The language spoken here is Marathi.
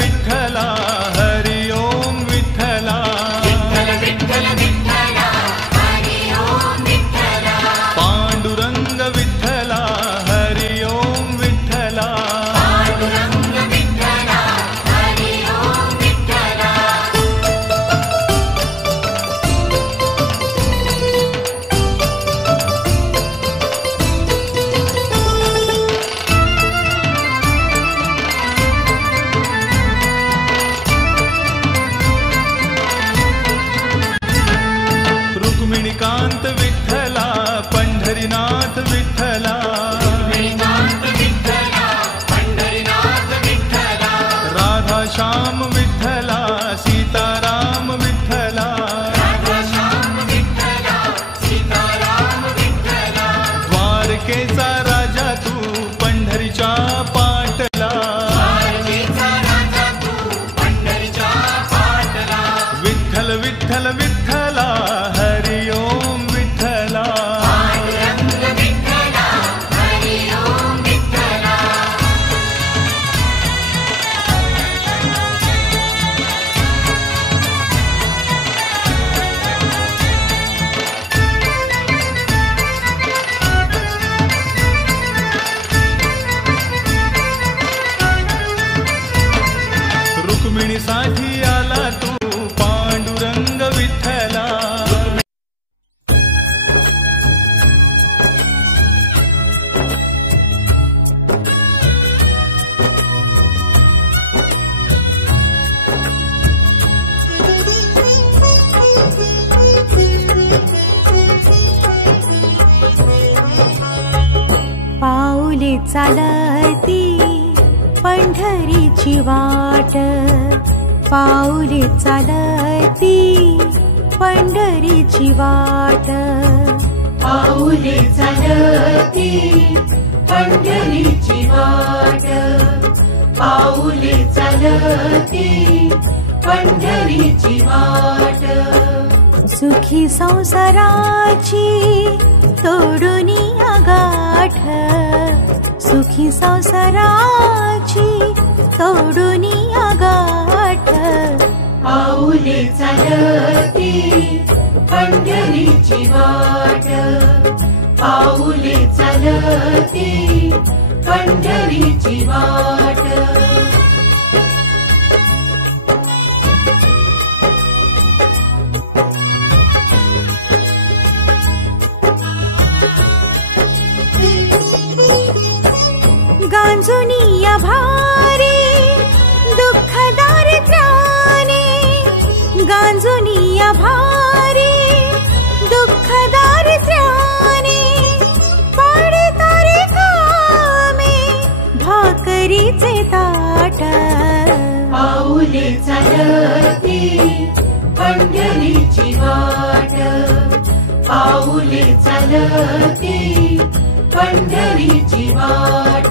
विठ्ठला हरि ओम विठ्ठला विठ्ठल विठ्ठल विठ्ठला हरि ओम विठ्ठला पांडुरंग विठ्ठला हरि ओम विठ्ठला पांडुरंग विठ्ठला हरि ओम विठ्ठला रुक्मिणीकांत विठ्ठला पंढरीनाथ विठ्ठला रुक्मिणीकांत विठ्ठला पंढरीनाथ विठ्ठला राधा श्याम विठ्ठला सीताराम विठ्ठला राधाश्याम विठ्ठला सीताराम विठ्ठला द्वारकेचा राजा तू पंढरीच्या पाटला द्वारकेचा राजा तू पंढरीच्या पाटला विठ्ठल विठ्ठल विठ्ठला हरि ओम विठ्ठला पांडुरंग विठ्ठला हरि ओम विठ्ठला रुक्मिणीसाठी आला तू पांडुरंग विठ्ठला पाऊले चालती पंढरीची वाट पाऊले चालती पंढरीची वाट पाऊले चालती पंढरीची वाट पाऊले चालती पंढरीची वाट सुखी संसाराची तोडून गाठ सुखी संसाराची तोडून गाठ पाऊले चालती पंढरीची वाट पाऊले चालती पंढरीची वाट गांजुनिया भारी दुःख दारिद्र्याने गांजुनिया भारी दुःख दारिद्र्याने पडतारे कामे भाकरीचे ताट पाऊले चालती पंढरीची वाट पाऊले चालती पंढरीची वाट